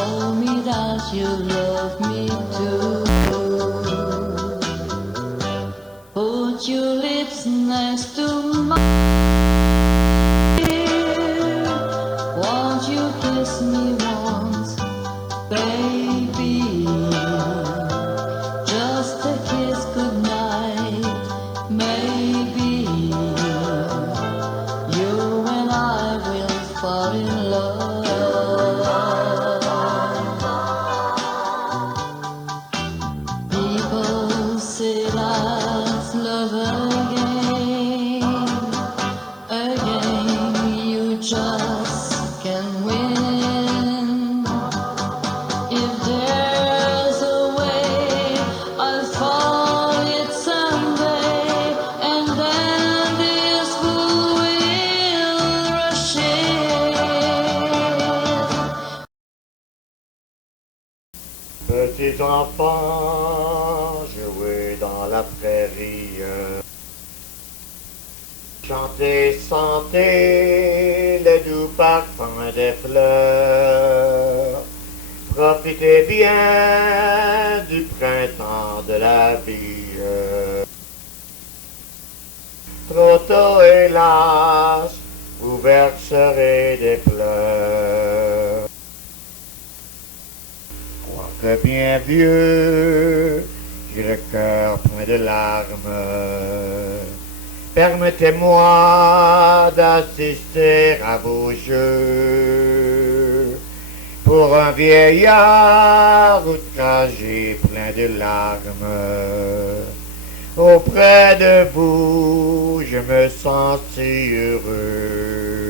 told me that you love me too. Put your lips next to mine. Won't you kiss me once, baby? Just a kiss goodnight, maybe. You and I will fall in love. People say that's love again, again. You just can win. If there's a way, I'll fall it someday, and then this fool will rush in. Petits enfants, jouez dans la prairie. Chantez, sentez le doux parfum des fleurs. Profitez bien du printemps de la vie. Trop tôt, hélas, vous verserez des pleurs. Quoique bien vieux, j'ai le cœur plein de larmes. Permettez-moi d'assister à vos jeux. Pour un vieillard outragé plein de larmes, auprès de vous, je me sens si heureux.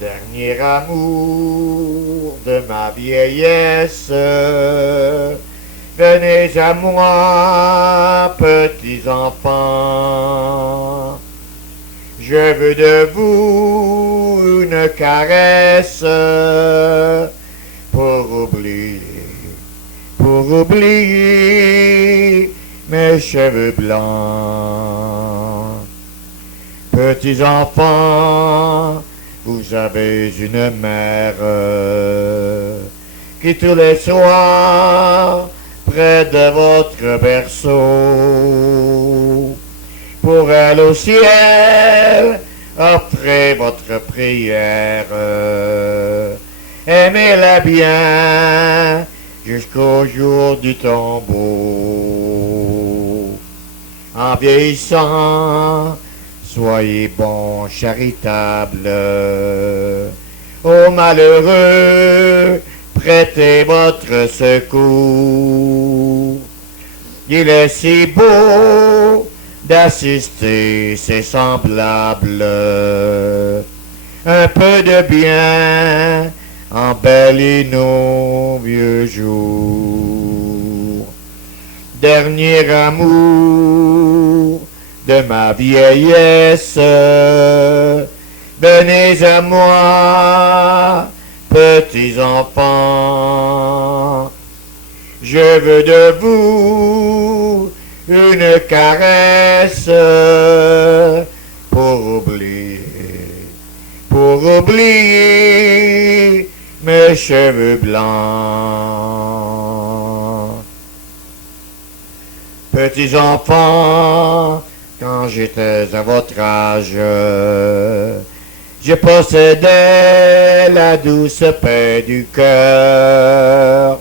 Dernier amour de ma vieillesse, venez à moi, petits enfants. Je veux de vous une caresse pour oublier mes cheveux blancs. Petits enfants, vous avez une mère qui tous les soirs, près de votre berceau, pour elle au ciel, offrez votre prière. Aimez-la bien jusqu'au jour du tombeau. En vieillissant, soyez bons, charitables. Aux malheureux, prêtez votre secours. Il est si beau d'assister ses semblables. Un peu de bien embellit nos vieux jours. Dernier amour de ma vieillesse, venez à moi, petits enfants. Je veux de vous une caresse pour oublier mes cheveux blancs. Petits enfants, quand j'étais à votre âge, je possédais la douce paix du cœur,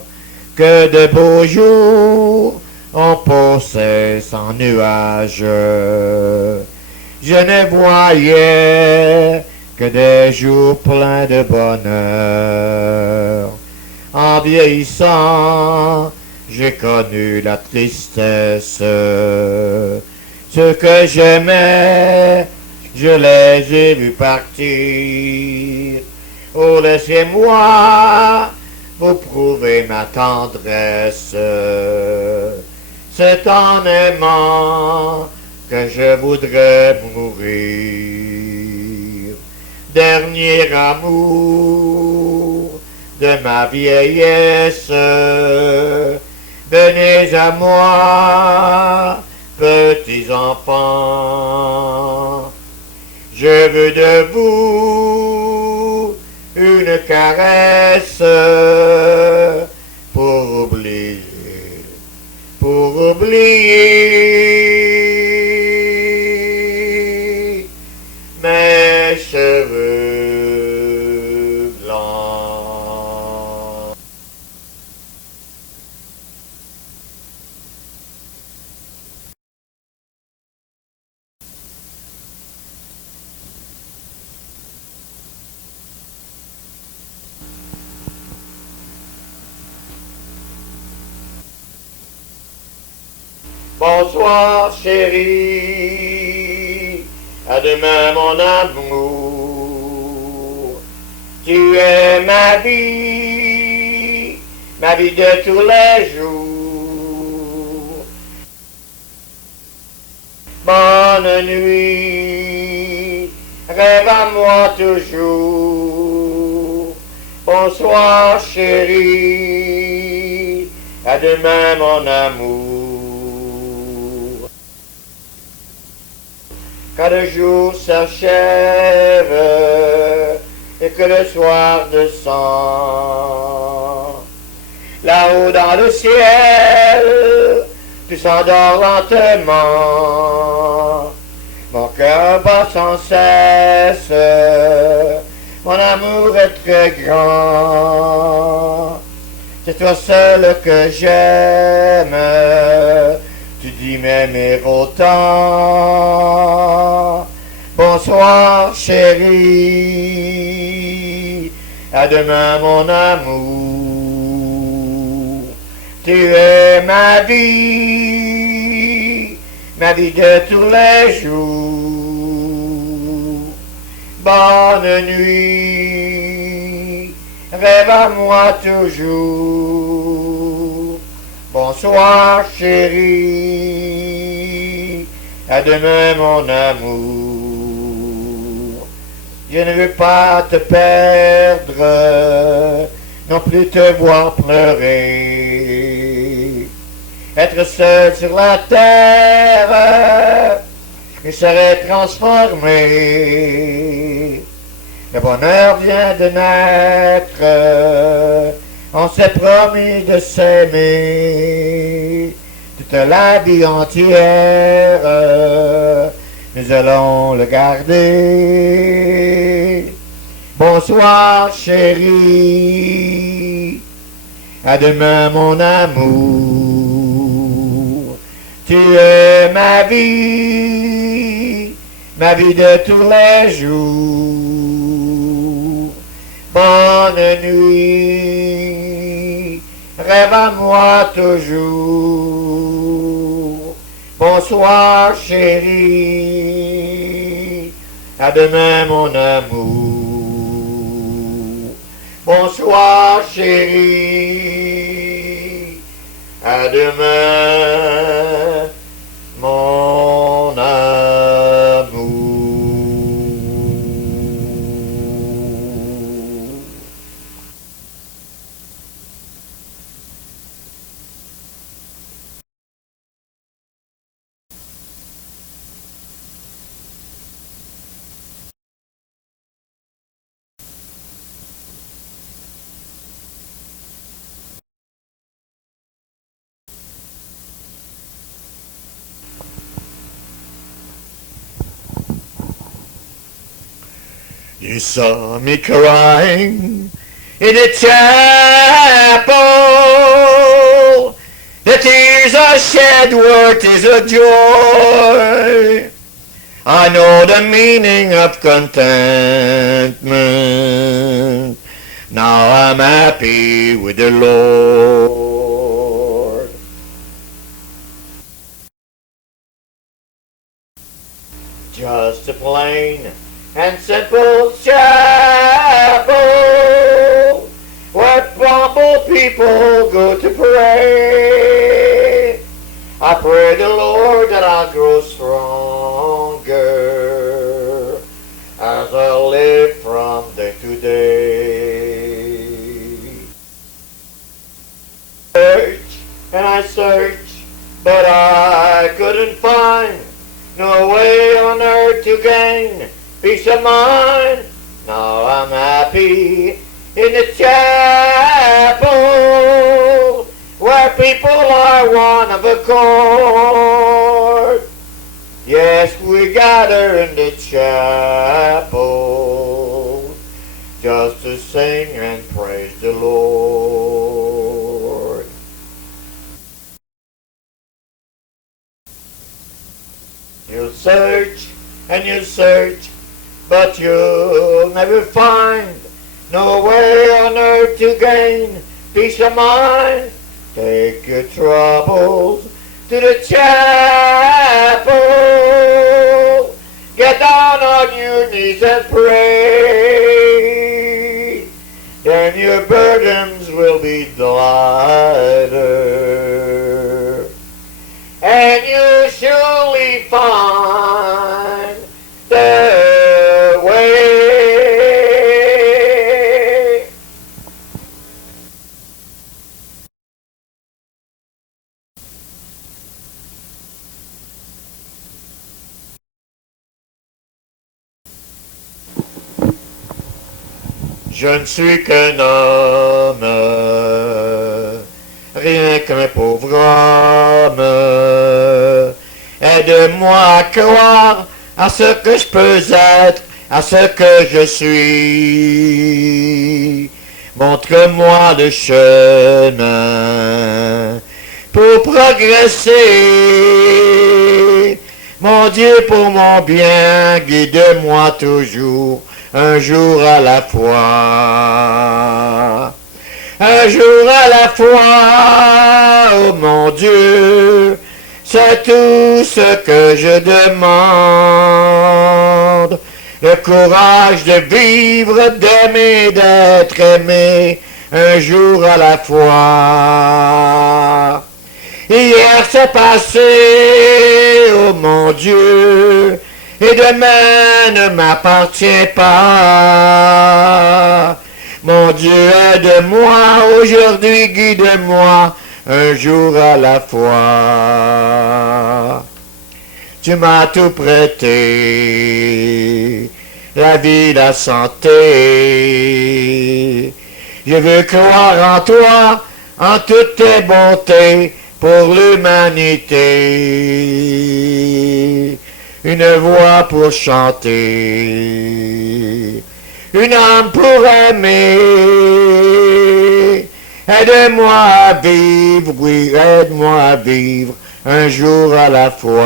que de beaux jours on passait sans nuages. Je ne voyais que des jours pleins de bonheur. En vieillissant, j'ai connu la tristesse. Ce que j'aimais, je les ai vus partir. Oh, laissez-moi vous prouver ma tendresse. C'est en aimant que je voudrais mourir. Dernier amour de ma vieillesse, venez à moi, petits enfants. Je veux de vous une une caresse pour oublier, pour oublier mes cheveux blancs. Bonsoir chérie, à demain mon amour. Tu es ma vie de tous les jours. Bonne nuit, rêve à moi toujours. Bonsoir chérie, à demain mon amour. Quand le jour s'achève et que le soir descend, là-haut dans le ciel, tu s'endors lentement. Mon cœur bat sans cesse, mon amour est très grand. C'est toi seul que j'aime, tu dis m'aimer autant. Bonsoir chérie, à demain mon amour. Tu es ma vie de tous les jours. Bonne nuit, rêve à moi toujours. Bonsoir chérie, à demain mon amour. Je ne veux pas te perdre, non plus te voir pleurer. Être seul sur la terre, je serais transformé. Le bonheur vient de naître, on s'est promis de s'aimer. Toute la vie entière, nous allons le garder. Bonsoir chérie, à demain mon amour. Tu es ma vie de tous les jours. Bonne nuit, rêve à moi toujours. Bonsoir chérie, à demain mon amour. Bonsoir chérie, à demain mon amour. You saw me crying in the chapel. The tears I shed were tears of joy. I know the meaning of contentment. Now I'm happy with the Lord. Just a plain and simple chapel where humble people go to pray. I pray the Lord that I'll grow stronger as I live from day to day. And I search, but I couldn't find no way on earth to gain peace of mind. Now I'm happy in the chapel where people are one of accord. Yes, we gather in the chapel just to sing and praise the Lord. You'll search and you'll search, but you'll never find no way on earth to gain peace of mind. Take your troubles to the chapel. Get down on your knees and pray. Then your burdens will be lighter. And you'll surely find the way. Je ne suis qu'un homme, rien qu'un pauvre homme. Aide-moi à croire à ce que je peux être, à ce que je suis. Montre-moi le chemin pour progresser. Mon Dieu, pour mon bien, guide-moi toujours, un jour à la fois. Un jour à la fois, oh mon Dieu, c'est tout ce que je demande. Le courage de vivre, d'aimer, d'être aimé, un jour à la fois. Hier c'est passé, oh mon Dieu, et demain ne m'appartient pas. Mon Dieu, aide-moi, aujourd'hui guide-moi, un jour à la fois. Tu m'as tout prêté, la vie, la santé. Je veux croire en toi, en toutes tes bontés, pour l'humanité. Une voix pour chanter, une âme pour aimer. Aide-moi à vivre, oui, aide-moi à vivre, un jour à la fois.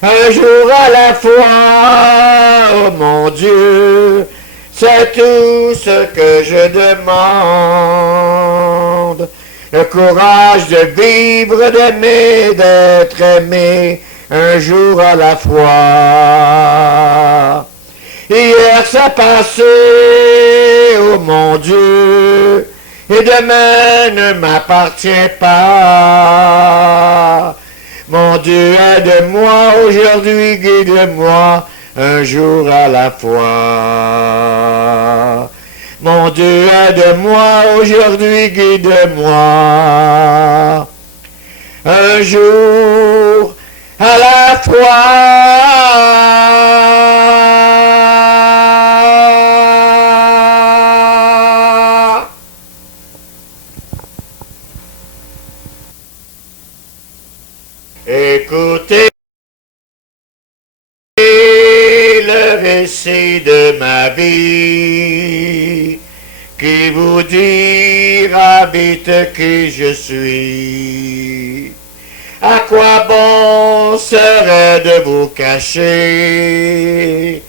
Un jour à la fois, oh mon Dieu, c'est tout ce que je demande. Le courage de vivre, d'aimer, d'être aimé, un jour à la fois. Hier ça passé, oh mon Dieu, et demain ne m'appartient pas. Mon Dieu, aide-moi, aujourd'hui guide-moi, un jour à la fois. Mon Dieu, aide-moi, aujourd'hui guide-moi, un jour à la fois. Écoutez le récit de ma vie, qui vous dira vite qui je suis. À quoi bon serait de vous cacher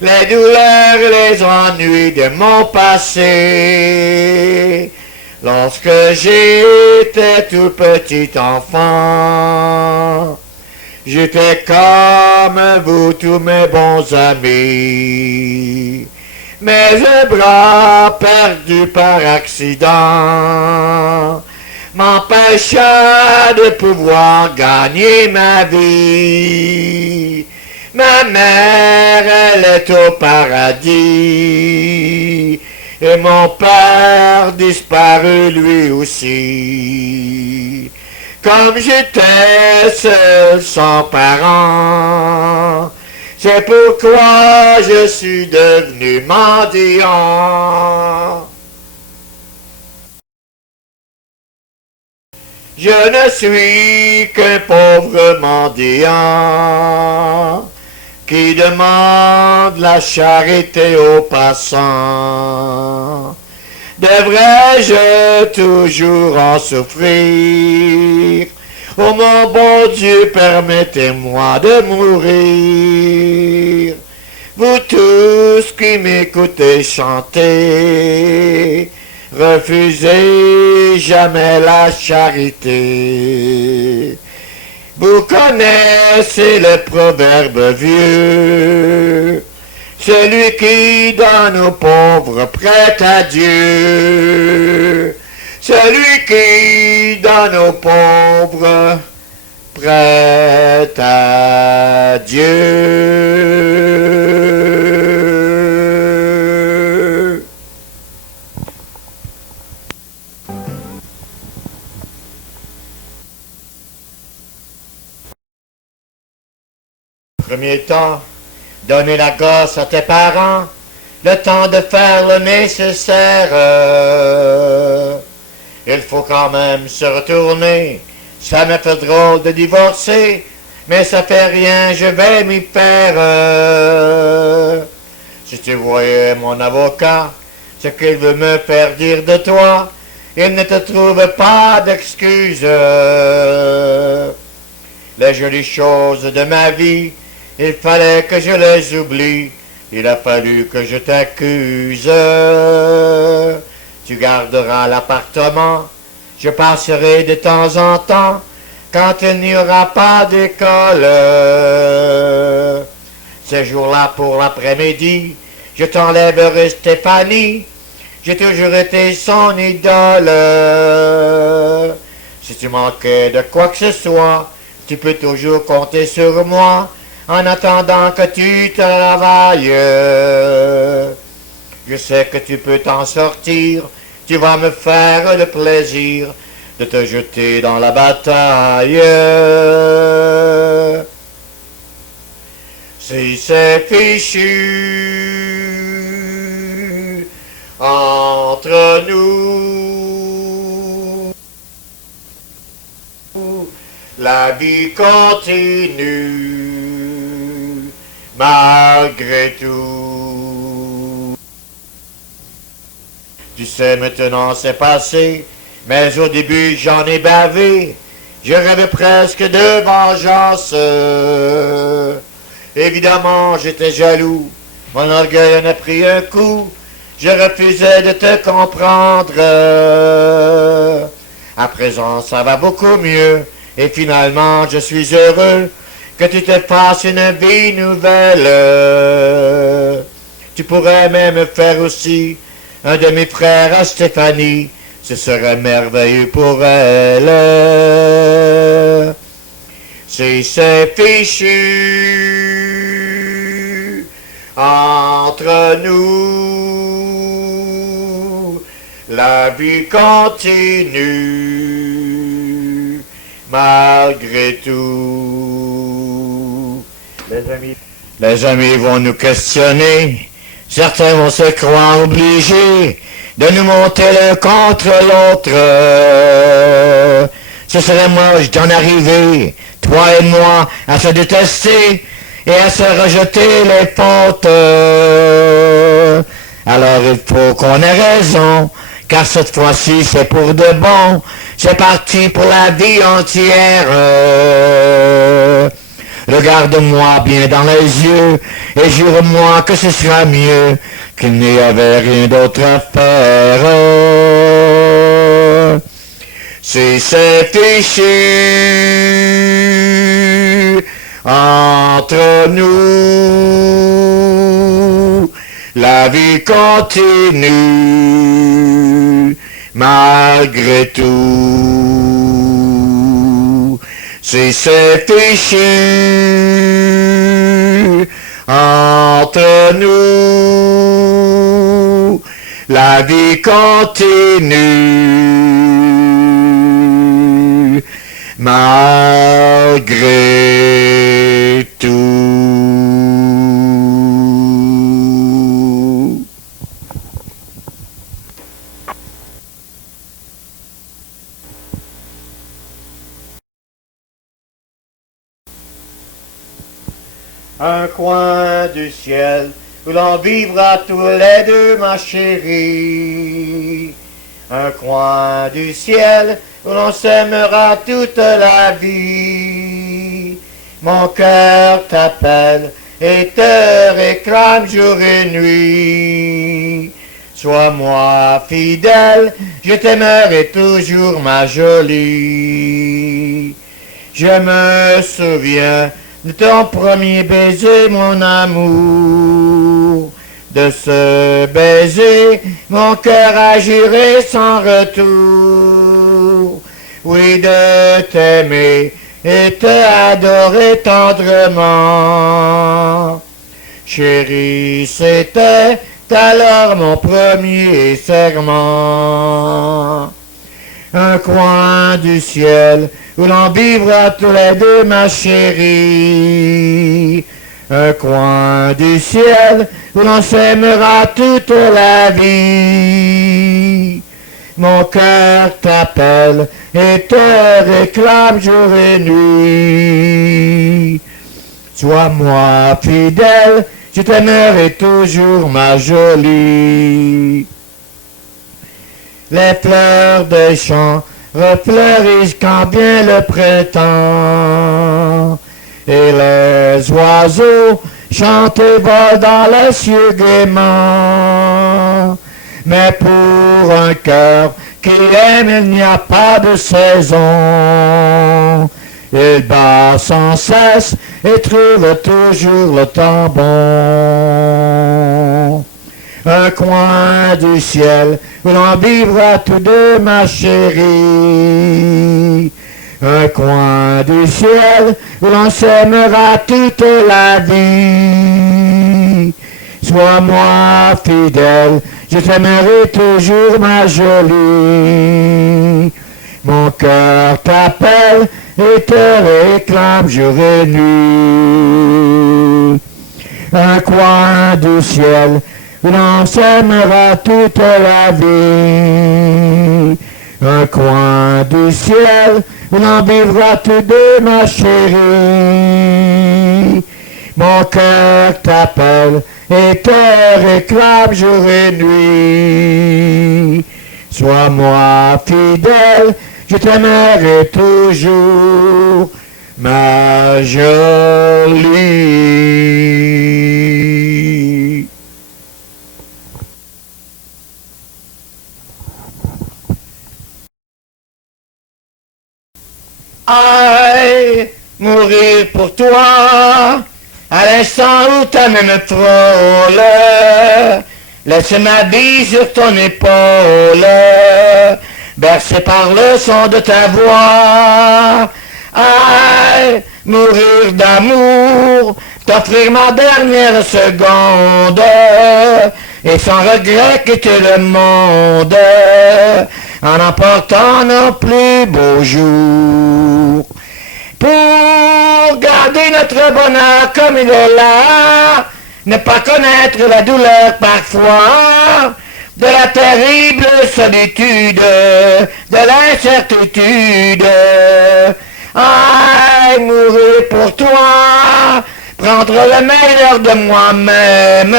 les douleurs et les ennuis de mon passé? Lorsque j'étais tout petit enfant, j'étais comme vous tous mes bons amis. Mais un bras perdu par accident m'empêcha de pouvoir gagner ma vie. Ma mère, elle est au paradis, et mon père disparu lui aussi. Comme j'étais seul sans parents, C'est pourquoi je suis devenu mendiant. Je ne suis qu'un pauvre mendiant qui demande la charité aux passants. Devrais-je toujours en souffrir? Oh mon bon Dieu, permettez-moi de mourir. Vous tous qui m'écoutez chanter, refusez jamais la charité. Vous connaissez le proverbe vieux, celui qui donne aux pauvres prête à Dieu. Celui qui donne aux pauvres prête à Dieu. Premier temps, donner la gosse à tes parents, le temps de faire le nécessaire. Il faut quand même se retourner, ça me fait drôle de divorcer, mais ça fait rien, je vais m'y faire. Si tu voyais mon avocat, ce qu'il veut me faire dire de toi, il ne te trouve pas d'excuses. Les jolies choses de ma vie, il fallait que je les oublie, il a fallu que je t'accuse. Tu garderas l'appartement, je passerai de temps en temps, quand il n'y aura pas d'école. Ces jours-là pour l'après-midi, je t'enlèverai Stéphanie, j'ai toujours été son idole. Si tu manquais de quoi que ce soit, tu peux toujours compter sur moi, en attendant que tu travailles. Je sais que tu peux t'en sortir, tu vas me faire le plaisir de te jeter dans la bataille. Si c'est fichu entre nous, la vie continue malgré tout. Tu sais, maintenant c'est passé, mais au début j'en ai bavé. Je rêvais presque de vengeance. Évidemment, j'étais jaloux. Mon orgueil en a pris un coup. Je refusais de te comprendre. À présent, ça va beaucoup mieux. Et finalement, je suis heureux que tu te fasses une vie nouvelle. Tu pourrais même faire aussi un demi-frère à Stéphanie. Ce serait merveilleux pour elle. Si c'est fichu entre nous, la vie continue malgré tout. Les amis vont nous questionner, certains vont se croire obligés de nous monter l'un contre l'autre. Ce serait moche d'en arriver, toi et moi, à se détester et à se rejeter les fautes. Alors il faut qu'on ait raison, car cette fois-ci c'est pour de bon, c'est parti pour la vie entière. Regarde-moi bien dans les yeux et jure-moi que ce sera mieux, qu'il n'y avait rien d'autre à faire. Si c'est fichu entre nous, la vie continue malgré tout. Si c'est fichu entre nous, la vie continue malgré tout. un coin du ciel où l'on vivra tous les deux, ma chérie. Un coin du ciel où l'on s'aimera toute la vie. Mon cœur t'appelle et te réclame jour et nuit. Sois-moi fidèle, je t'aimerai toujours, ma jolie. Je me souviens de ton premier baiser, mon amour. De ce baiser, mon cœur a juré sans retour. Oui, de t'aimer et t'adorer tendrement. Chérie, c'était alors mon premier serment. Un coin du ciel où l'on vivra tous les deux, ma chérie. Un coin du ciel où l'on s'aimera toute la vie. Mon cœur t'appelle et te réclame jour et nuit. Sois-moi fidèle, je t'aimerai toujours, ma jolie. Les fleurs des champs refleurissent quand vient le printemps. Et les oiseaux chantent et volent dans les cieux gaiement. Mais pour un cœur qui aime, il n'y a pas de saison. Il bat sans cesse et trouve toujours le temps bon. Un coin du ciel où l'on vivra tous deux, ma chérie. Un coin du ciel où l'on s'aimera toute la vie. Sois-moi fidèle, je t'aimerai toujours, ma jolie. Mon cœur t'appelle et te réclame jour et nuit. Un coin du ciel où l'on s'aimera toute la vie. Un coin du ciel où l'on vivra tous deux, ma chérie. Mon cœur t'appelle et te réclame jour et nuit. Sois-moi fidèle, je t'aimerai toujours, ma jolie. Aïe, mourir pour toi, à l'instant où ta main me frôle, laisse ma vie sur ton épaule, bercé par le son de ta voix. Aïe, mourir d'amour, t'offrir ma dernière seconde, et sans regret quitter le monde, en emportant nos plus beaux jours. Pour garder notre bonheur comme il est là, ne pas connaître la douleur parfois, de la terrible solitude, de l'incertitude. Aïe, mourir pour toi, prendre le meilleur de moi-même,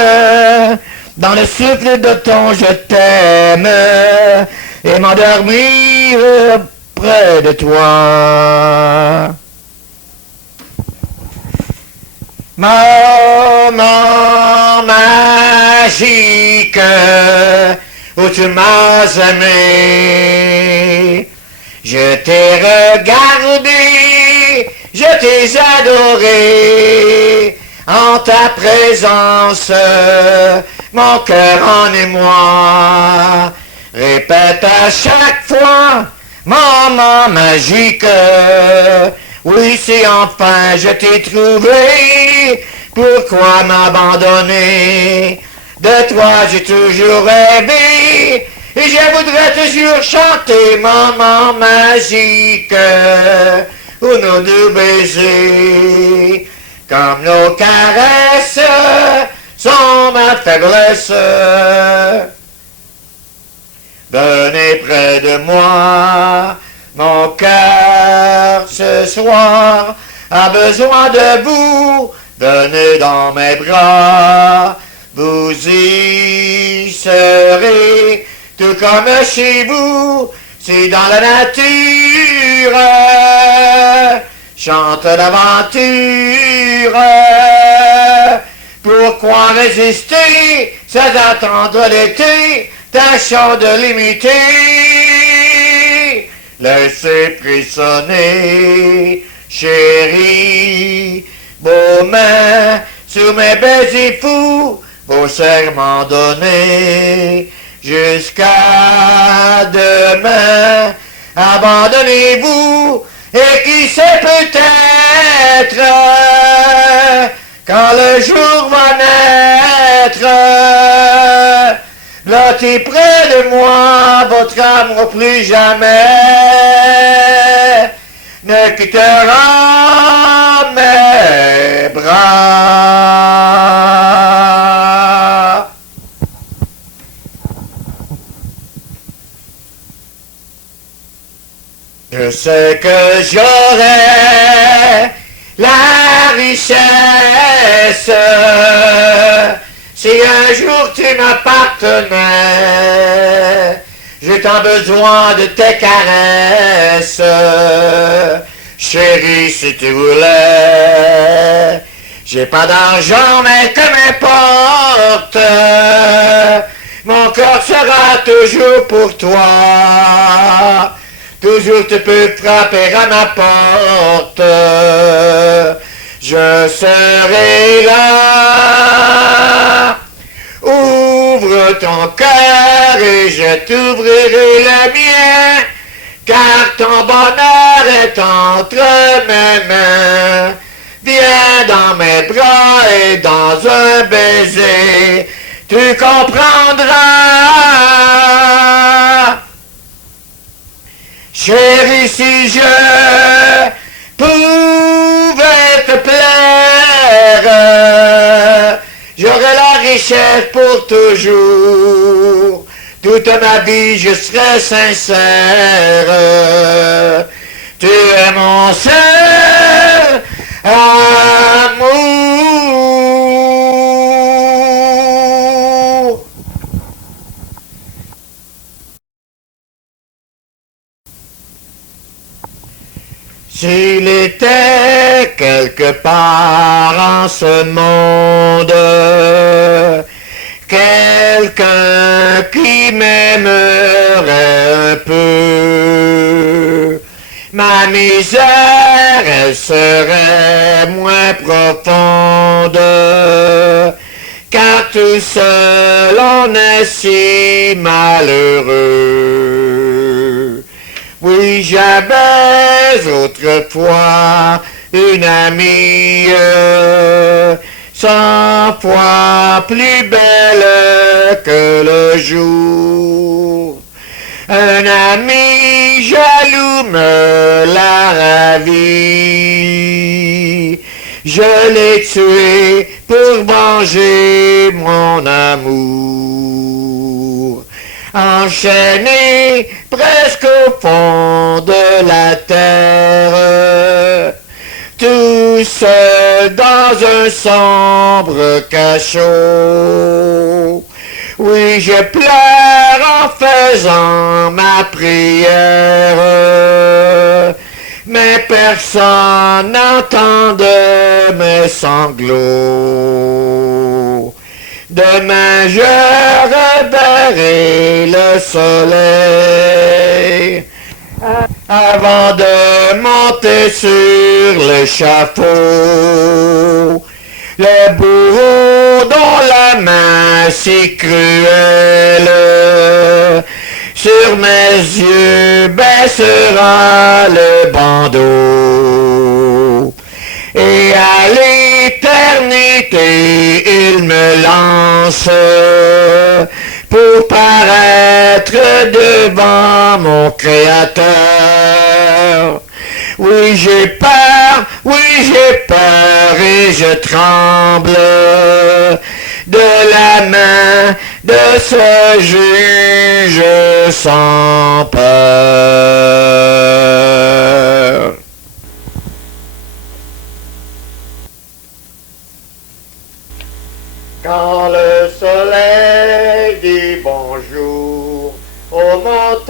dans le souffle de ton je t'aime, et m'endormir près de toi. Moment magique où tu m'as aimé, je t'ai regardé, je t'ai adoré, en ta présence, mon cœur en émoi, répète à chaque fois, moment magique, oui, si enfin je t'ai trouvé, pourquoi m'abandonner? De toi j'ai toujours rêvé, et je voudrais toujours chanter moment magique, où nos deux baisers, comme nos caresses, sont ma faiblesse. Venez près de moi, mon cœur ce soir a besoin de vous, venez dans mes bras, vous y serez, tout comme chez vous, c'est dans la nature, chante l'aventure. Pourquoi résister sans attendre l'été, tâchons de l'imiter. Laissez frissonner, chérie, vos mains sous mes baisers fous, vos serments donnés, jusqu'à demain, abandonnez-vous, et qui sait peut-être, quand le jour va naître, blotti près de moi, votre amour plus jamais ne quittera mes bras. Je sais que j'aurai la richesse si un jour tu m'appartenais. J'ai tant besoin de tes caresses, chérie, si tu voulais. J'ai pas d'argent, mais que m'importe, mon cœur sera toujours pour toi. Toujours tu peux frapper à ma porte, je serai là. Ouvre ton cœur et je t'ouvrirai le mien, car ton bonheur est entre mes mains. Viens dans mes bras et dans un baiser, tu comprendras. Chérie, si je pouvais te plaire, j'aurais la richesse pour toujours. Toute ma vie, je serais sincère. Tu es mon seul amour. S'il était quelque part en ce monde quelqu'un qui m'aimerait un peu, ma misère, elle serait moins profonde, car tout seul on est si malheureux. Oui, j'avais autrefois une amie 100 fois plus belle que le jour. Un ami jaloux me l'a ravie. Je l'ai tué pour venger mon amour. Enchaîné presque au fond de la terre, tout seul dans un sombre cachot. Oui, je pleure en faisant ma prière, mais personne n'entend de mes sanglots. Demain je reverrai le soleil avant de monter sur l'échafaud. Le bourreau dont la main si cruelle sur mes yeux baissera le bandeau. Et à l'éternité, il me lance pour paraître devant mon Créateur. Oui, j'ai peur et je tremble de la main de ce juge sans peur. bonjour aux montagnes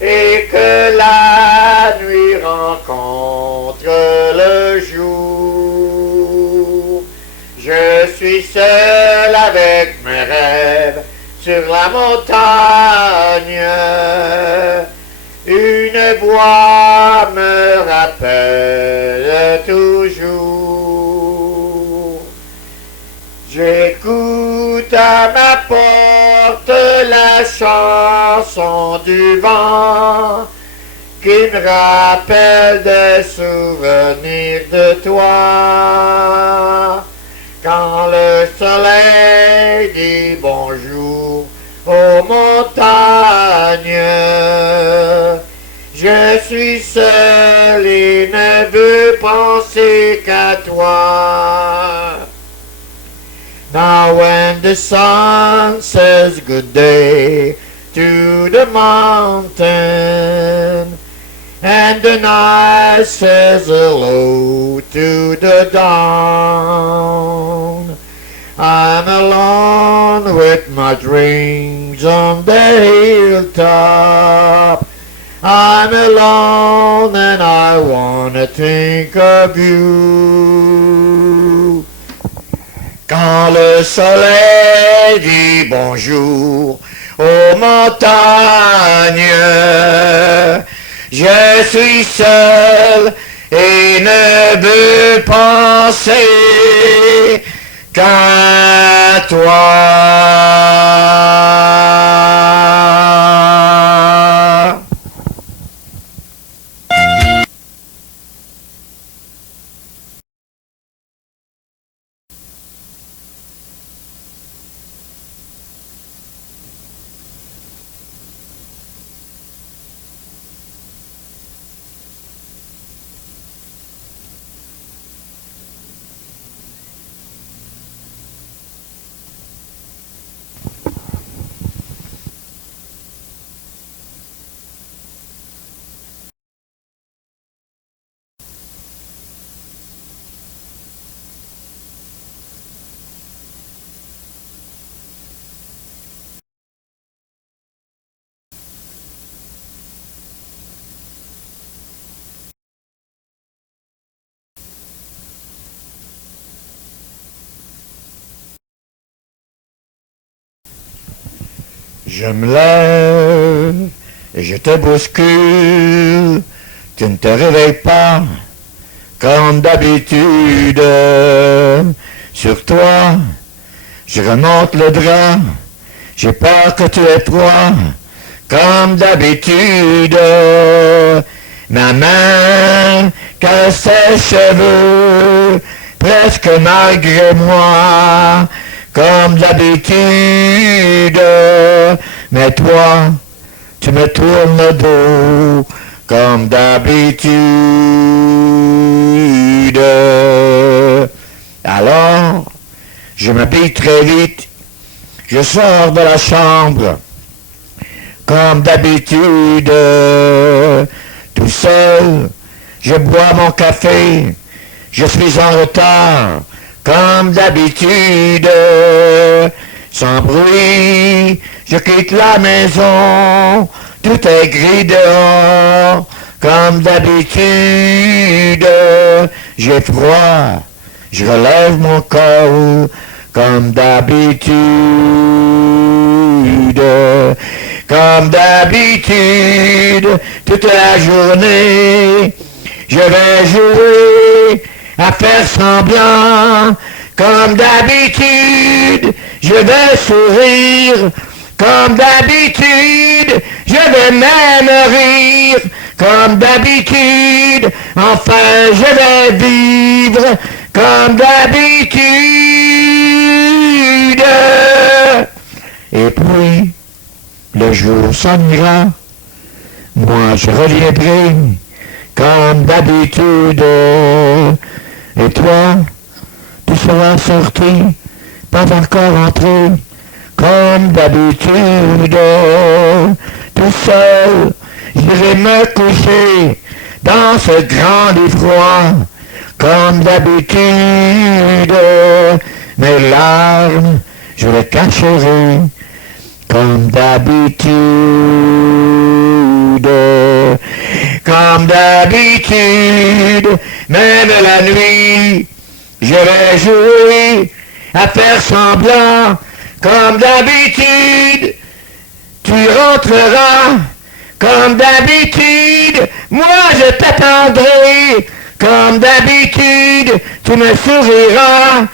et que la nuit rencontre le jour. Je suis seul avec mes rêves sur la montagne. Une voix me rappelle toujours. J'écoute à ma porte la chanson du vent qui me rappelle des souvenirs de toi. Quand le soleil dit bonjour aux montagnes, je suis seul et ne veux penser qu'à toi. Now when the sun says good day to the mountain, and the night says hello to the dawn, I'm alone with my dreams on the hilltop. I'm alone and I wanna think of you. Quand le soleil dit bonjour aux montagnes, je suis seul et ne veux penser qu'à toi. Je me lève et je te bouscule, tu ne te réveilles pas comme d'habitude. Sur toi, je remonte le drap, j'ai peur que tu aies froid comme d'habitude. Ma main casse ses cheveux, presque malgré moi, comme d'habitude. Mais toi, tu me tournes le dos, comme d'habitude. Alors, je m'habille très vite, je sors de la chambre, comme d'habitude. Tout seul, je bois mon café, je suis en retard, comme d'habitude. Sans bruit, je quitte la maison, tout est gris dehors, comme d'habitude. J'ai froid, je relève mon corps, comme d'habitude. Comme d'habitude, toute la journée, je vais jouer à faire semblant. Comme d'habitude, je vais sourire. Comme d'habitude, je vais même rire. Comme d'habitude, enfin je vais vivre. Comme d'habitude. Et puis, le jour s'en ira. Moi je reviendrai. Comme d'habitude. Et toi, tu seras sorti, pas encore entré, comme d'habitude. Tout seul, j'irai me coucher dans ce grand lit froid, comme d'habitude. Mes larmes, je le cacherai comme d'habitude. Comme d'habitude, même la nuit, je vais jouer à faire semblant. Comme d'habitude, tu rentreras. Comme d'habitude, moi je t'attendrai. Comme d'habitude, tu me souriras.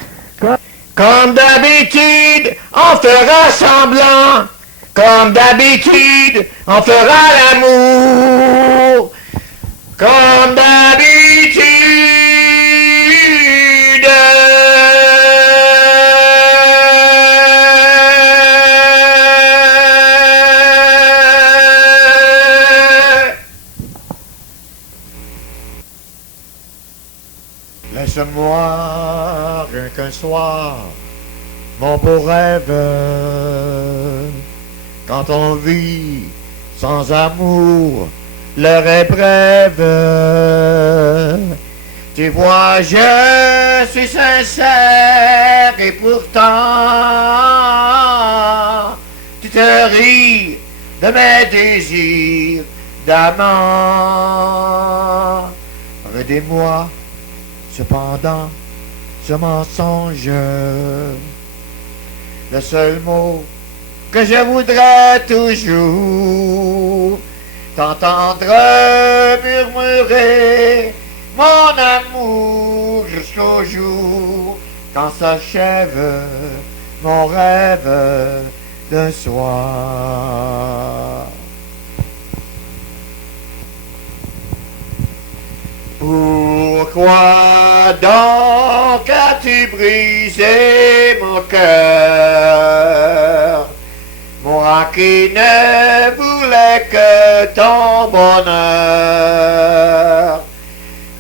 Comme d'habitude, on fera semblant. Comme d'habitude, on fera l'amour. Comme d'habitude. Laisse-moi rien qu'un soir, mon beau rêve. Quand on vit sans amour, l'heure est brève. Tu vois, je suis sincère et pourtant tu te ris de mes désirs d'amant. Redis-moi cependant ce mensonge, le seul mot que je voudrais toujours t'entendre murmurer mon amour jusqu'au jour quand s'achève mon rêve d'un soir. Pourquoi donc as-tu brisé mon cœur? Moi qui ne voulais que ton bonheur.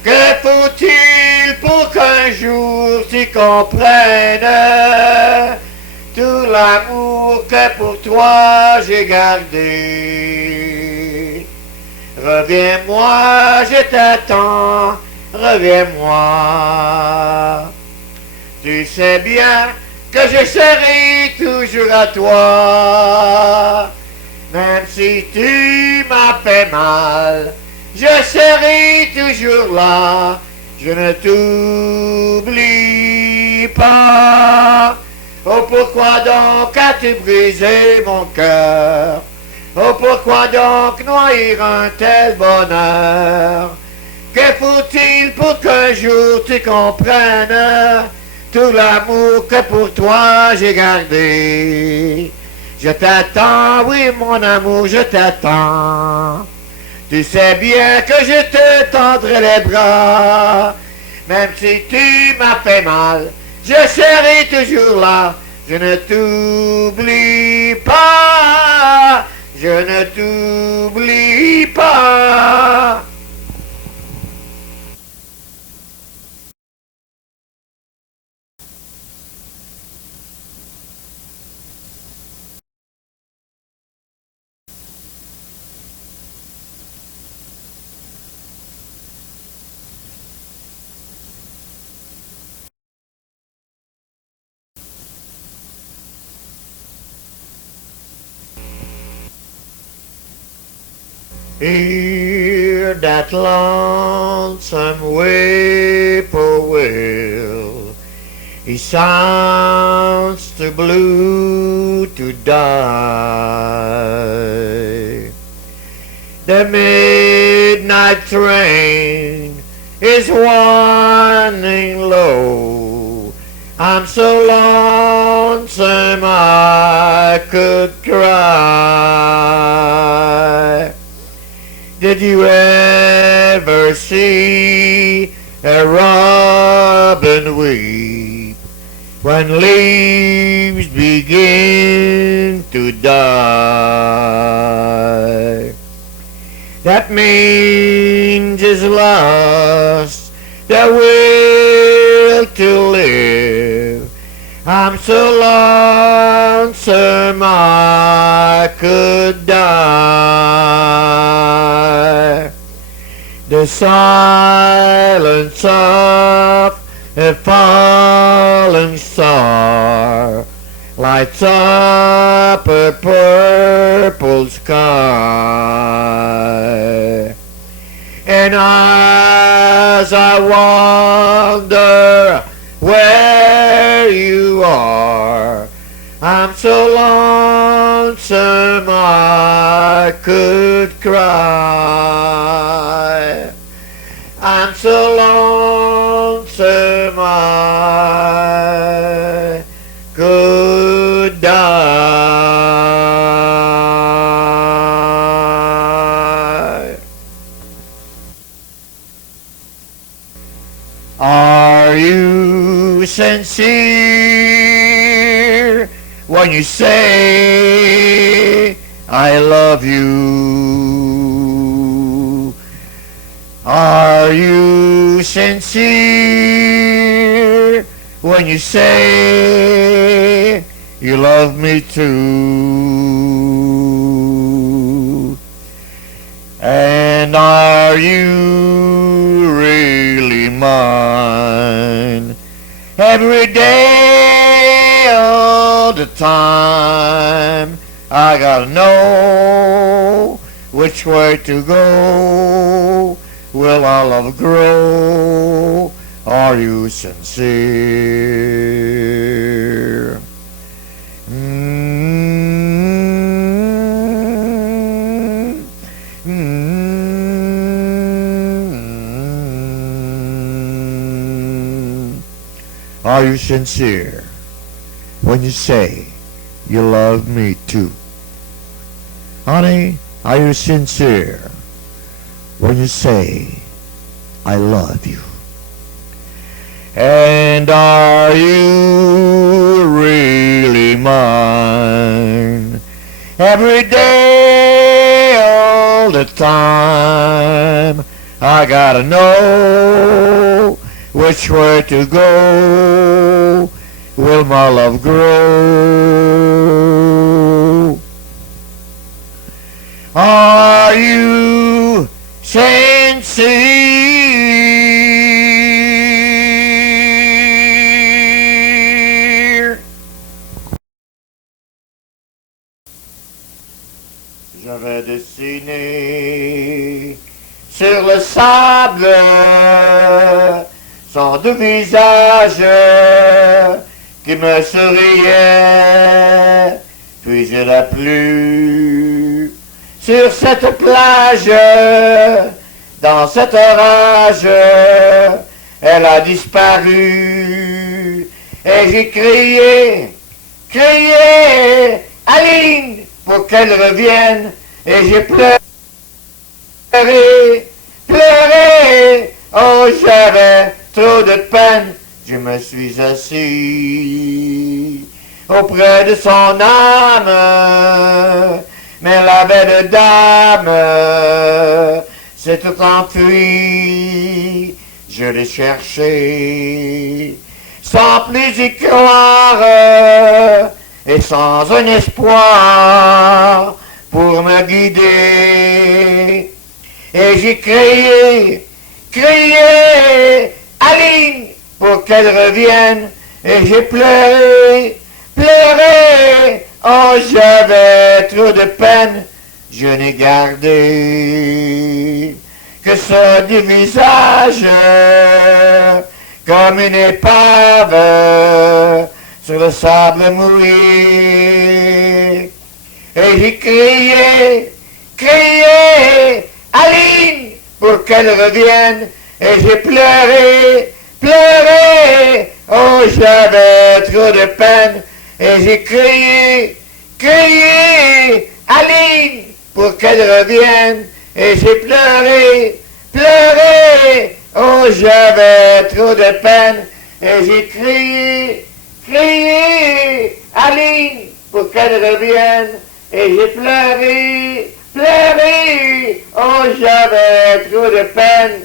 Que faut-il pour qu'un jour tu comprennes tout l'amour que pour toi j'ai gardé? Reviens-moi, je t'attends, reviens-moi. Tu sais bien que je serai toujours à toi. Même si tu m'as fait mal, je serai toujours là. Je ne t'oublie pas. Oh, pourquoi donc as-tu brisé mon cœur? Oh, pourquoi donc noyer un tel bonheur? Que faut-il pour qu'un jour tu comprennes tout l'amour que pour toi j'ai gardé? Je t'attends, oui mon amour, je t'attends. Tu sais bien que je te tendrai les bras. Même si tu m'as fait mal, je serai toujours là. Je ne t'oublie pas. Je ne t'oublie pas. Hear that lonesome whippoorwill. He sounds too blue to die. The midnight train is winding low. I'm so lonesome I could cry. Did you ever see a robin weep when leaves begin to die? That means he's lost the will to live. I'm so lonesome I could die. The silence of a falling star lights up a purple sky. And as I wonder where you are, I'm so lonesome I could cry. I'm so lonesome I could die. Are you sincere when you say I love you? Are you sincere when you say you love me too? And are you really mine every day, all the time? I gotta know which way to go. Will our love grow? Are you sincere? Are you sincere when you say you love me too? Honey, are you sincere when you say I love you? And are you really mine every day, all the time? I gotta know which way to go. Will my love grow? Are you sincere? J'avais dessiné sur le sable son deux visages qui me souriait, puis il a plu sur cette plage, dans cet orage, elle a disparu, et j'ai crié, Aline, pour qu'elle revienne, et j'ai pleuré, oh j'avais trop de peine. Je me suis assis auprès de son âme, mais la belle dame s'est tout enfuie. Je l'ai cherché sans plus y croire et sans un espoir pour me guider. Et j'ai crié, Aline, pour qu'elle revienne, et j'ai pleuré, oh j'avais trop de peine, je n'ai gardé que ce du visage, comme une épave sur le sable mouillé. Et j'ai crié, Aline, pour qu'elle revienne, et j'ai pleuré, oh j'avais trop de peine, et j'ai crié, Aline, pour qu'elle revienne, et j'ai pleuré, oh j'avais trop de peine, et j'ai crié, Aline, pour qu'elle revienne, et j'ai pleuré, oh j'avais trop de peine.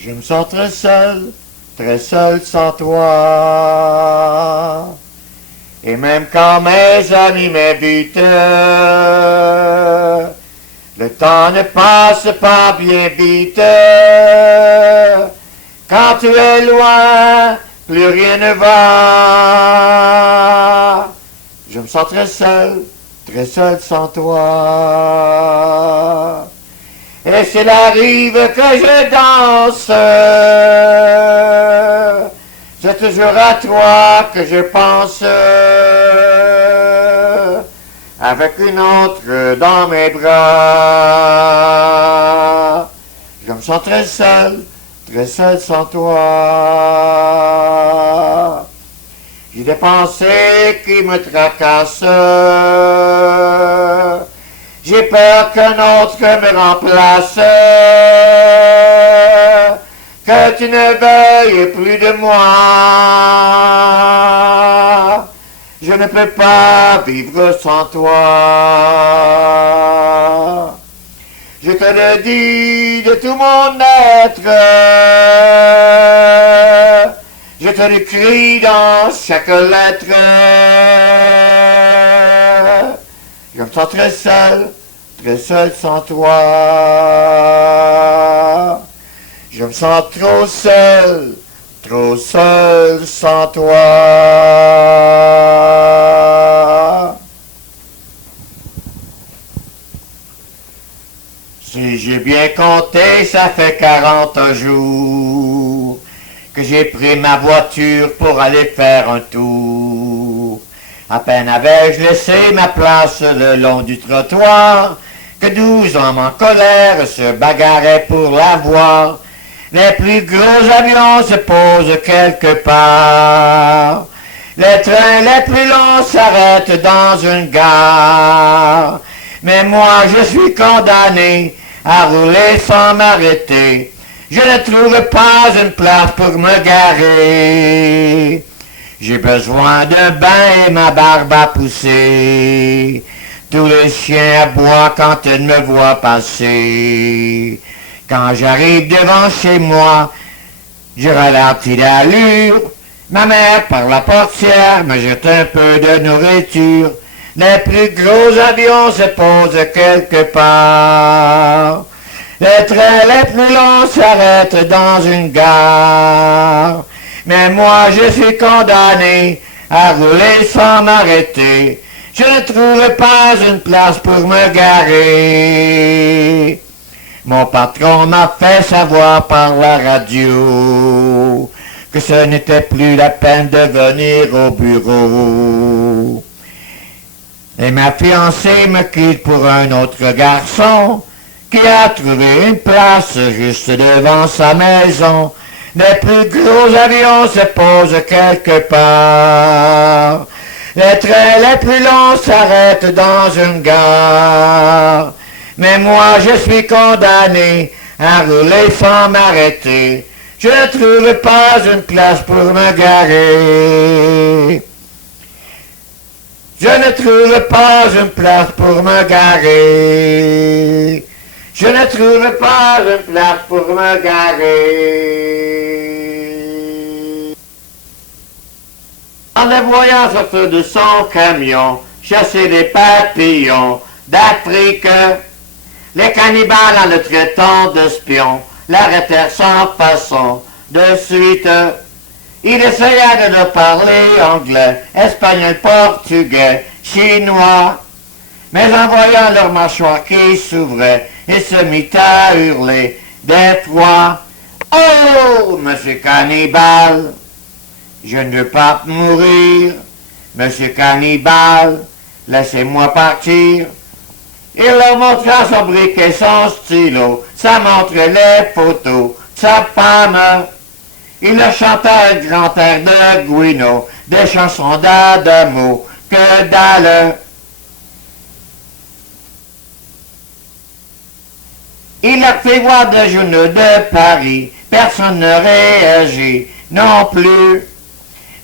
Je me sens très seul sans toi. Et même quand mes amis m'invitent, Le temps ne passe pas bien vite. Quand tu es loin, plus rien ne va. Je me sens très seul sans toi. Et s'il arrive que je danse, c'est toujours à toi que je pense, avec une autre dans mes bras. Je me sens très seul sans toi. J'ai des pensées qui me tracassent. J'ai peur qu'un autre me remplace, que tu ne veuilles plus de moi. Je ne peux pas vivre sans toi. Je te le dis de tout mon être. Je te le crie dans chaque lettre. Je me sens très seul sans toi. Je me sens trop seul sans toi. Si j'ai bien compté, ça fait 40 jours que j'ai pris ma voiture pour aller faire un tour. À peine avais-je laissé ma place le long du trottoir, que 12 hommes en colère se bagarraient pour l'avoir. Les plus gros avions se posent quelque part. Les trains les plus longs s'arrêtent dans une gare. Mais moi je suis condamné à rouler sans m'arrêter. Je ne trouve pas une place pour me garer. J'ai besoin d'un bain et ma barbe a poussé. Tous les chiens aboient quand ils me voient passer. Quand j'arrive devant chez moi, je ralentis l'allure. Ma mère, par la portière, me jette un peu de nourriture. Les plus gros avions se posent quelque part. Les trains les plus longs s'arrêtent dans une gare. Mais moi je suis condamné à rouler sans m'arrêter. Je ne trouve pas une place pour me garer. Mon patron m'a fait savoir par la radio que ce n'était plus la peine de venir au bureau. Et ma fiancée me quitte pour un autre garçon qui a trouvé une place juste devant sa maison. Les plus gros avions se posent quelque part. Les trains les plus longs s'arrêtent dans une gare. Mais moi je suis condamné à rouler sans m'arrêter. Je ne trouve pas une place pour me garer. Je ne trouve pas une place pour me garer. Je ne trouve pas une place pour me garer. En le voyant sortir de son camion, chasser les papillons d'Afrique, les cannibales en le traitant de spion l'arrêtèrent sans façon de suite. Il essaya de leur parler anglais, espagnol, portugais, chinois. Mais en voyant leur mâchoire qui s'ouvrait, il se mit à hurler d'effroi. « Oh, monsieur cannibale, je ne veux pas mourir. Monsieur cannibale, laissez-moi partir. » Il leur montra son briquet, son stylo, sa montre, les photos, sa femme. Il leur chanta un grand air de Guino, des chansons d'Adamo, que dalle. Il leur fait voir des journaux de Paris, personne ne réagit non plus.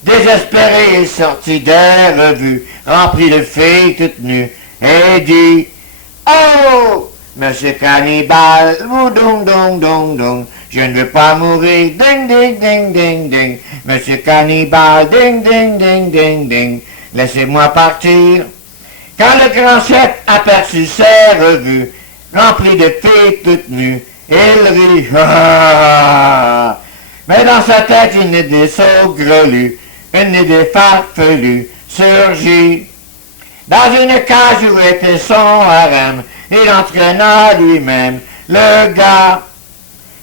Désespéré, il sortit des revues, rempli de filles toutes nues, et dit « Oh, monsieur cannibale, vous dong dong dong dong, je ne veux pas mourir, ding ding ding ding ding, monsieur cannibale, ding ding ding ding ding, laissez-moi partir. » Quand le grand chef aperçut ses revues, rempli de filles toutes nues. Il rit, ah. Mais dans sa tête, une idée saugrenue, une idée farfelue surgit. Dans une cage où était son harem, il entraîna lui-même le gars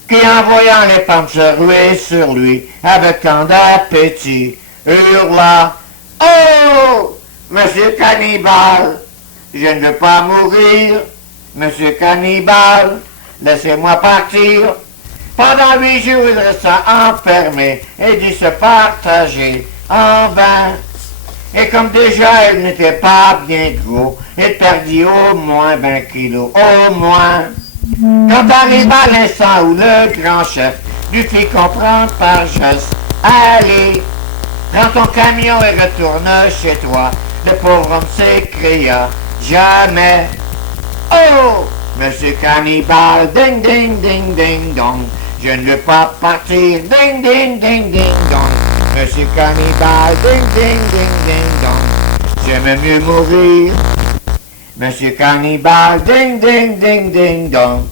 qui, en voyant les femmes se ruer sur lui avec tant d'appétit, hurla « Oh, monsieur cannibale, je ne veux pas mourir, monsieur cannibale, laissez-moi partir. » Pendant 8 jours, il resta enfermé et dut se partager en vain. Et comme déjà il n'était pas bien gros, il perdit au moins 20 kilos, au moins. Quand arriva l'instant où le grand chef lui fit comprendre par geste, allez, prends ton camion et retourne chez toi. Le pauvre homme s'écria, jamais. Oh, monsieur cannibale, ding ding ding ding dong, je ne veux pas partir, ding ding ding ding dong. Monsieur cannibale, ding ding ding ding dong, j'aime mieux mourir. Monsieur cannibale, ding ding ding ding dong,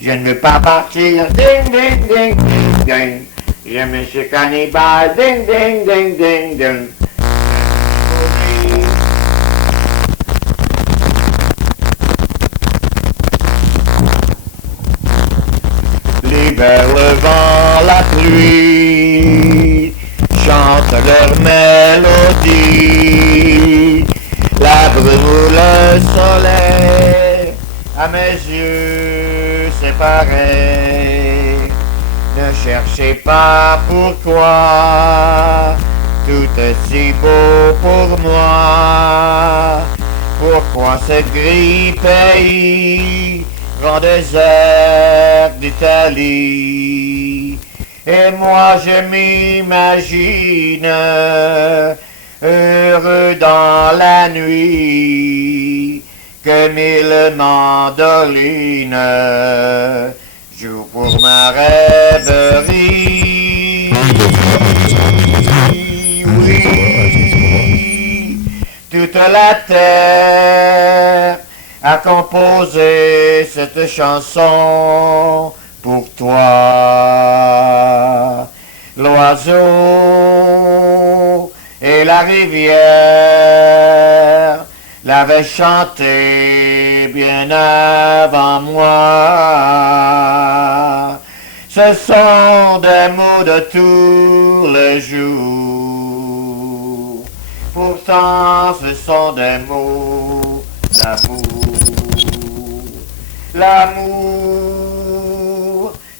je ne veux pas partir, ding ding ding ding ding. J'aime monsieur cannibale, ding ding ding ding ding. L'hiver, le vent, la pluie chantent leur mélodie. La brume ou le soleil, à mes yeux c'est pareil. Ne cherchez pas pourquoi, tout est si beau pour moi. Pourquoi ce gris pays rend désert d'Italie? Et moi je m'imagine heureux dans la nuit, que 1000 mandolines jouent pour ma rêverie. Oui, toute la terre a composé cette chanson pour toi. L'oiseau et la rivière l'avaient chanté bien avant moi. Ce sont des mots de tous les jours. Pourtant ce sont des mots d'amour. L'amour,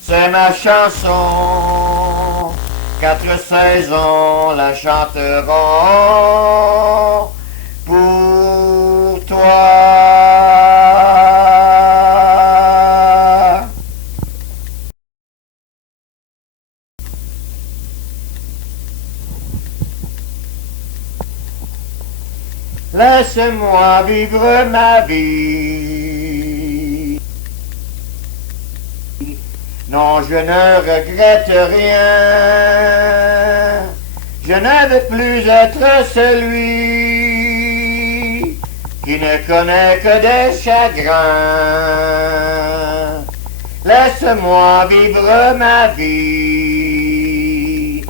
c'est ma chanson. 4 saisons la chanteront pour toi. Laisse-moi vivre ma vie. Non, je ne regrette rien. Je ne veux plus être celui qui ne connaît que des chagrins. Laisse-moi vivre ma vie.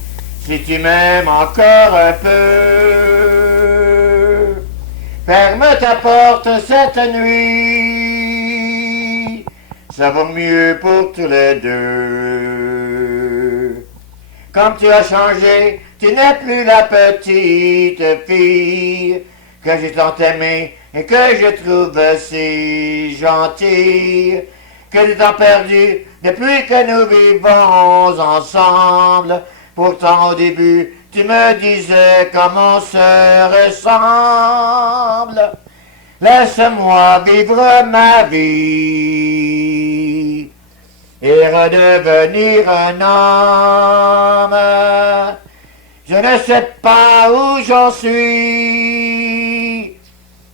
Si tu m'aimes encore un peu, ferme ta porte cette nuit. Ça vaut mieux pour tous les deux. Comme tu as changé, tu n'es plus la petite fille que j'ai tant aimée et que je trouve si gentille. Que du temps perdu depuis que nous vivons ensemble. Pourtant au début, tu me disais comment on se ressemble. Laisse-moi vivre ma vie et redevenir un homme. Je ne sais pas où j'en suis.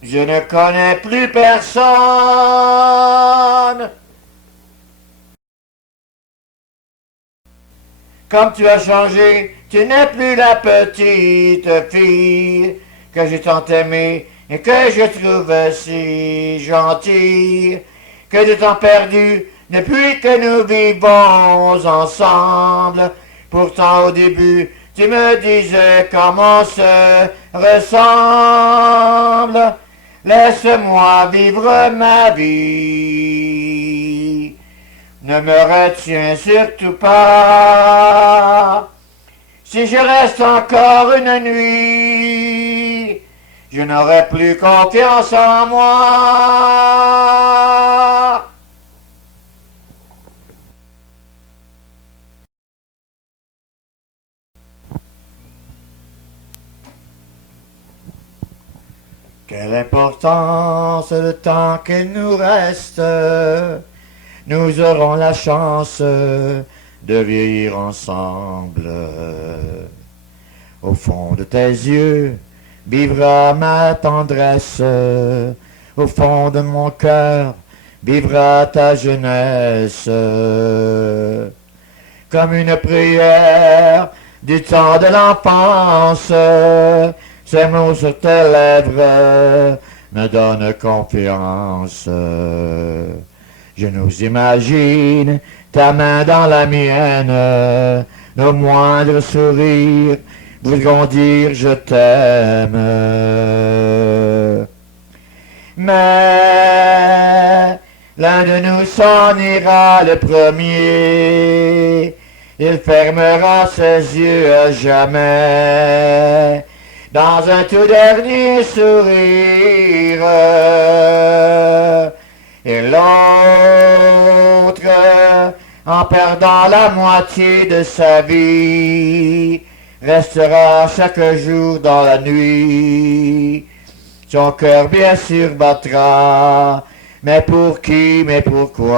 Je ne connais plus personne. Comme tu as changé, tu n'es plus la petite fille que j'ai tant aimée et que je trouve si gentille. que de temps perdu depuis que nous vivons ensemble. Pourtant au début, tu me disais comment se ressemble. Laisse-moi vivre ma vie. Ne me retiens surtout pas. Si je reste encore une nuit, je n'aurai plus confiance en moi. Quelle importance le temps qu'il nous reste. Nous aurons la chance de vieillir ensemble. Au fond de tes yeux vivra ma tendresse. Au fond de mon cœur vivra ta jeunesse. Comme une prière du temps de l'enfance, ces mots sur tes lèvres me donnent confiance. Je nous imagine ta main dans la mienne, nos moindres sourires voudront dire je t'aime. Mais l'un de nous s'en ira le premier, il fermera ses yeux à jamais dans un tout dernier sourire. Et l'autre, en perdant la moitié de sa vie, restera chaque jour dans la nuit. Son cœur bien sûr battra, mais pour qui, mais pourquoi?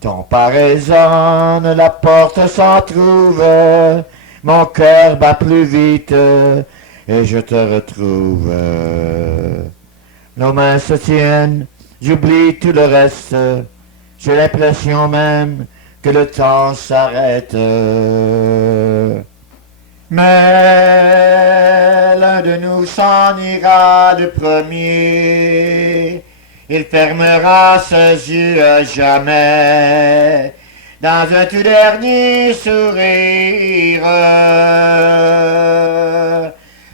Ton pas résonne, la porte s'entr'ouvre, mon cœur bat plus vite, et je te retrouve. Nos mains se tiennent, j'oublie tout le reste, j'ai l'impression même que le temps s'arrête. Mais l'un de nous s'en ira le premier, il fermera ses yeux à jamais dans un tout dernier sourire.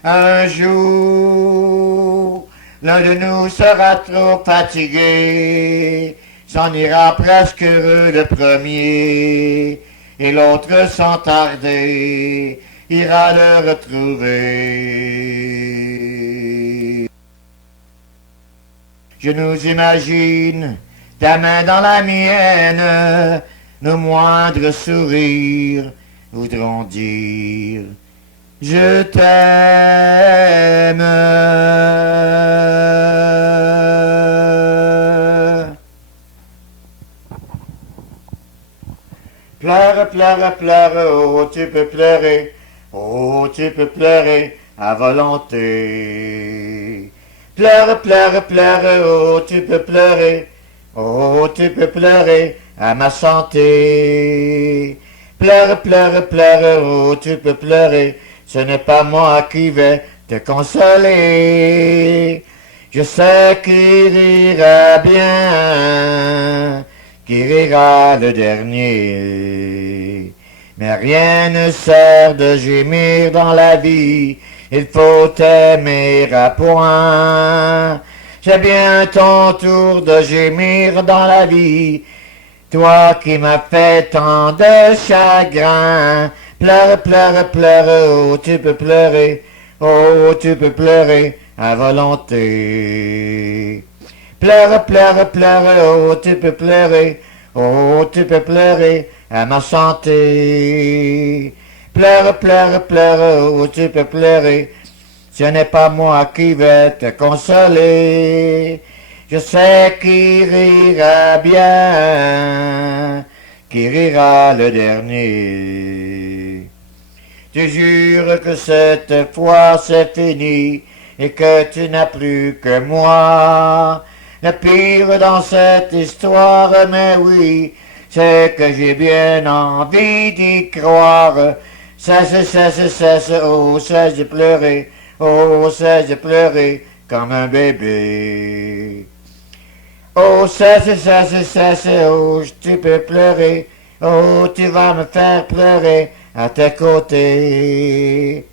Un jour, l'un de nous sera trop fatigué, s'en ira presque heureux le premier, et l'autre sans tarder ira le retrouver. Je nous imagine ta main dans la mienne, nos moindres sourires voudront dire je t'aime. Pleure, pleure, pleure, oh tu peux pleurer, oh tu peux pleurer à volonté. Pleure, pleure, pleure, oh tu peux pleurer, oh tu peux pleurer à ma santé. Pleure, pleure, pleure, oh tu peux pleurer, ce n'est pas moi qui vais te consoler. Je sais qu'il rira bien, qui rira le dernier. Mais rien ne sert de gémir dans la vie, il faut aimer à point. C'est bien ton tour de gémir dans la vie, toi qui m'as fait tant de chagrin. Pleure, pleure, pleure, oh tu peux pleurer, oh tu peux pleurer à volonté. Pleure, pleure, pleure, oh tu peux pleurer, oh tu peux pleurer à ma santé. Pleure, pleure, pleure, oh tu peux pleurer, ce n'est pas moi qui vais te consoler. Je sais qui rira bien, qui rira le dernier. Tu jures que cette fois c'est fini et que tu n'as plus que moi. Le pire dans cette histoire, mais oui, c'est que j'ai bien envie d'y croire. Cesse, cesse, cesse, oh cesse de pleurer, oh cesse de pleurer comme un bébé. Oh, ça, c'est rouge, tu peux pleurer. Oh, tu vas me faire pleurer à tes côtés.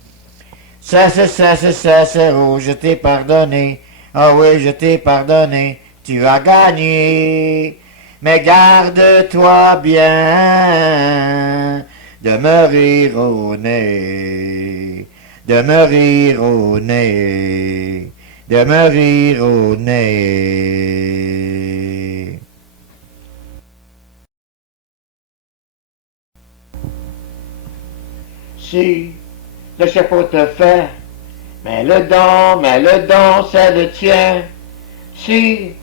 Ça, c'est rouge, je t'ai pardonné. Oh oui, je t'ai pardonné, tu as gagné. Mais garde-toi bien de me rire au nez, de me rire au nez, de me rire au nez. Si le chapeau te fait, mais le don, c'est le tien. Si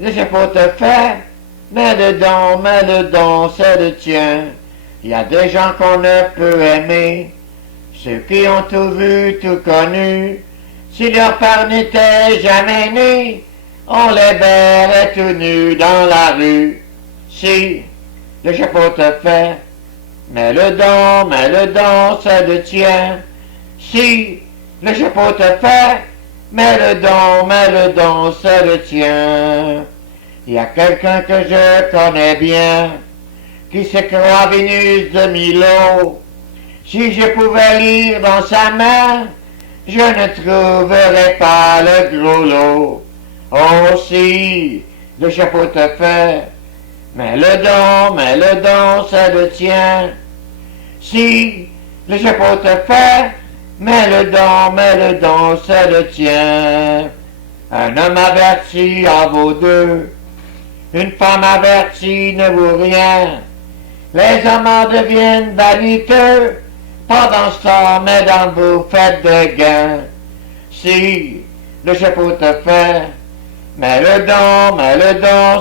le chapeau te fait, mais le don, c'est le tien. Il y a des gens qu'on ne peut aimer, ceux qui ont tout vu, tout connu. Si leur père n'était jamais né, on les verrait tout nus dans la rue. Si le chapeau te fait, mais le don, c'est le tien. Si le chapeau te fait, mais le don, c'est le tien. Il y a quelqu'un que je connais bien, qui se croit Vénus de Milo. Si je pouvais lire dans sa main, je ne trouverais pas le gros lot. Oh si, le chapeau te fait, mais le don, c'est le tien. Si, le chapeau te fait, mais le don, c'est le tien. Un homme averti en vaut deux, une femme avertie ne vaut rien. Les amants deviennent vaniteux, pendant ce temps, mesdames, vous faites des gains. Si le chapeau te fait, mais le don,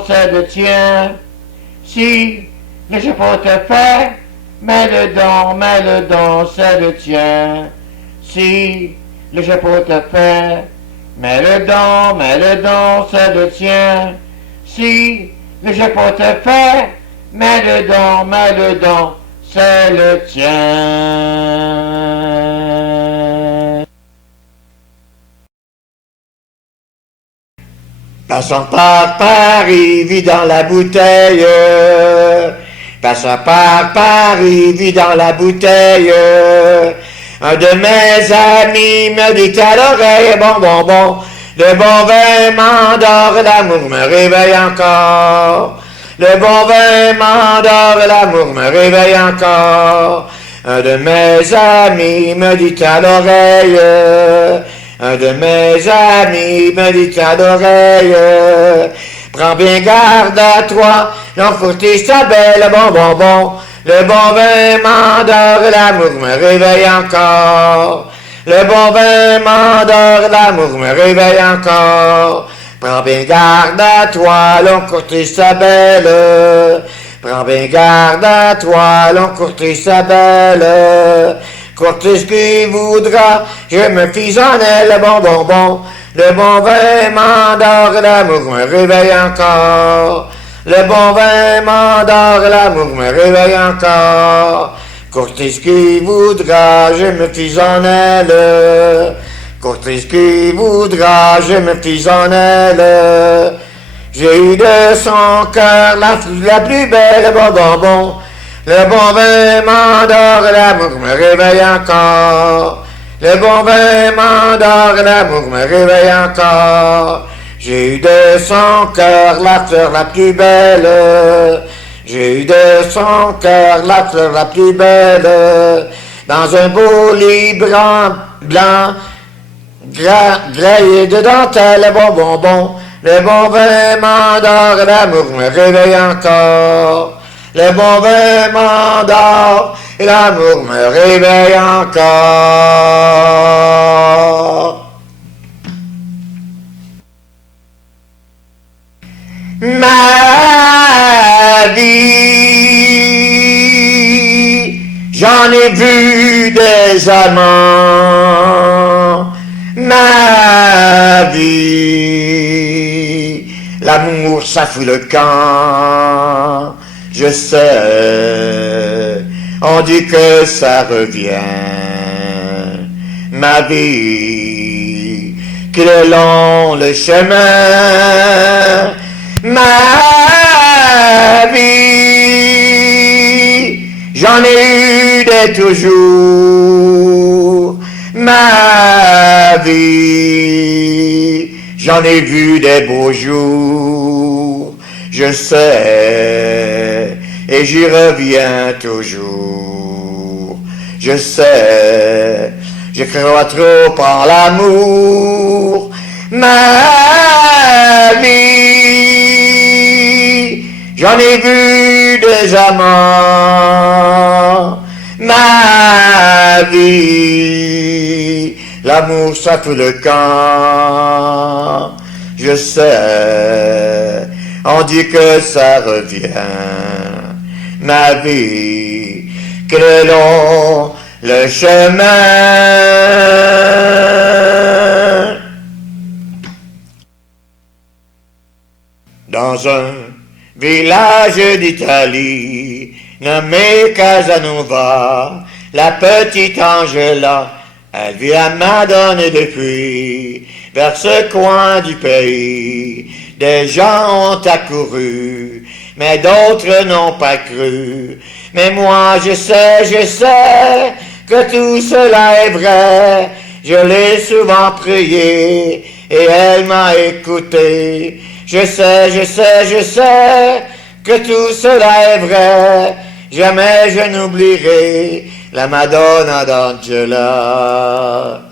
c'est le tien. Si le chapeau te fait, mais le don, c'est le tien. Si le chapeau te fait, mais le don, c'est le tien. Si le chapeau te fait, mais le don, c'est le tien. Passons par Paris, vit dans la bouteille. Passons par Paris, vit dans la bouteille. Un de mes amis me dit à l'oreille, bon, le bon vin m'endort, l'amour me réveille encore. Le bon vin m'endort, l'amour me réveille encore. Un de mes amis me dit à l'oreille, un de mes amis me dit à l'oreille, prends bien garde à toi, l'enfourté sa belle, bon, le bon vin m'endort, l'amour me réveille encore. Le bon vin m'endort, l'amour me réveille encore. Prends bien garde à toi, l'encourté sa belle. Prends bien garde à toi, l'encourté sa belle. Courtise qui voudra, je me fie en elle, bon. Le bon vin m'endort, l'amour me réveille encore. Le bon vin m'endort, l'amour me réveille encore. Courtise qui voudra, je me fie en elle. Courtise qui voudra, je me fie en elle. J'ai eu de son cœur la plus belle, bon. Le bon vin m'endort, l'amour me réveille encore. Le bon vin m'endort, l'amour me réveille encore. J'ai eu de son cœur la fleur la plus belle. J'ai eu de son cœur la fleur la plus belle. Dans un beau lit blanc, graillé de dentelle, bon. Le bon vin m'endort, l'amour me réveille encore. Le bon vin m'endort, et l'amour me réveille encore. Ma vie, j'en ai vu des amants. Ma vie, l'amour ça fout le camp. Je sais, on dit que ça revient. Ma vie, qu'il est long le chemin. Ma vie, j'en ai eu de toujours. Ma vie, j'en ai vu des beaux jours. Je sais, et j'y reviens toujours. Je sais, je crois trop en l'amour. Ma vie, j'en ai vu des amants. Ma vie, l'amour ça fout le camp. Je sais, on dit que ça revient. Ma vie, quel est long le chemin. Dans un village d'Italie, nommé Casanova, la petite Angela, elle vit la Madone depuis, vers ce coin du pays. Des gens ont accouru, mais d'autres n'ont pas cru. Mais moi je sais que tout cela est vrai. Je l'ai souvent prié et elle m'a écouté. Je sais que tout cela est vrai. Jamais je n'oublierai la Madonna d'Angela.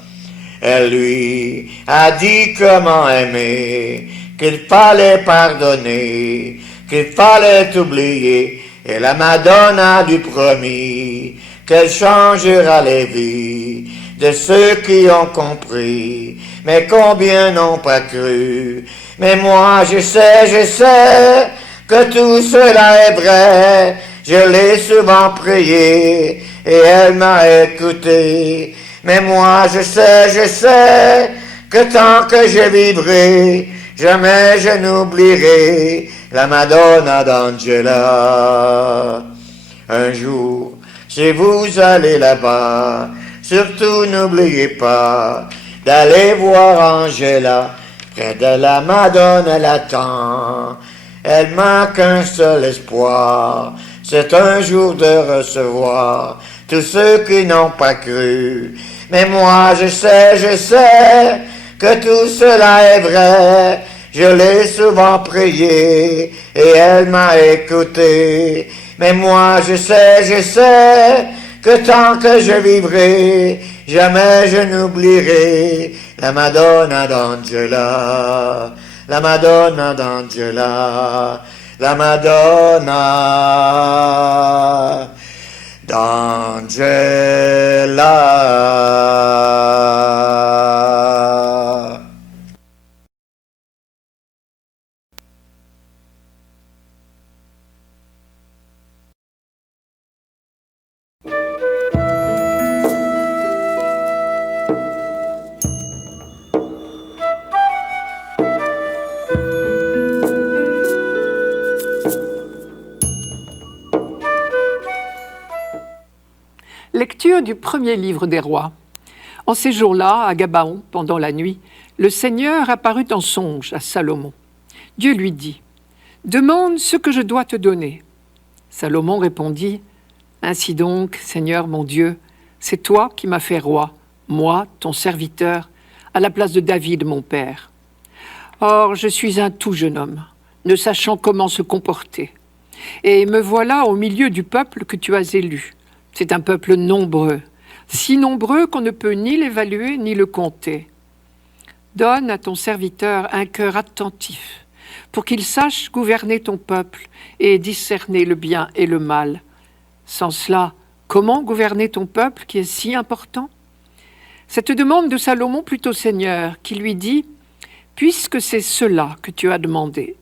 Elle lui a dit comment aimer, qu'il fallait pardonner, qu'il fallait oublier. Et la Madonna lui promit qu'elle changera les vies de ceux qui ont compris, mais combien n'ont pas cru. Mais moi je sais que tout cela est vrai. Je l'ai souvent prié et elle m'a écouté. Mais moi je sais que tant que je vivrai, jamais je n'oublierai la Madonna d'Angela. Un jour, si vous allez là-bas, surtout n'oubliez pas d'aller voir Angela. Près de la Madone, elle attend. Elle manque un seul espoir, c'est un jour de recevoir tous ceux qui n'ont pas cru. Mais moi je sais que tout cela est vrai. Je l'ai souvent prié et elle m'a écouté. Mais moi je sais que tant que je vivrai, jamais je n'oublierai la Madonna d'Angela, la Madonna d'Angela, la Madonna d'Angela. Lecture du premier livre des rois. En ces jours-là, à Gabaon, pendant la nuit, le Seigneur apparut en songe à Salomon. Dieu lui dit : « Demande ce que je dois te donner. » Salomon répondit : « Ainsi donc, Seigneur mon Dieu, c'est toi qui m'as fait roi, moi, ton serviteur, à la place de David, mon père. Or, je suis un tout jeune homme, ne sachant comment se comporter. Et me voilà au milieu du peuple que tu as élu. C'est un peuple nombreux, si nombreux qu'on ne peut ni l'évaluer ni le compter. Donne à ton serviteur un cœur attentif, pour qu'il sache gouverner ton peuple et discerner le bien et le mal. Sans cela, comment gouverner ton peuple qui est si important ? Cette demande de Salomon plut au Seigneur, qui lui dit : « Puisque c'est cela que tu as demandé,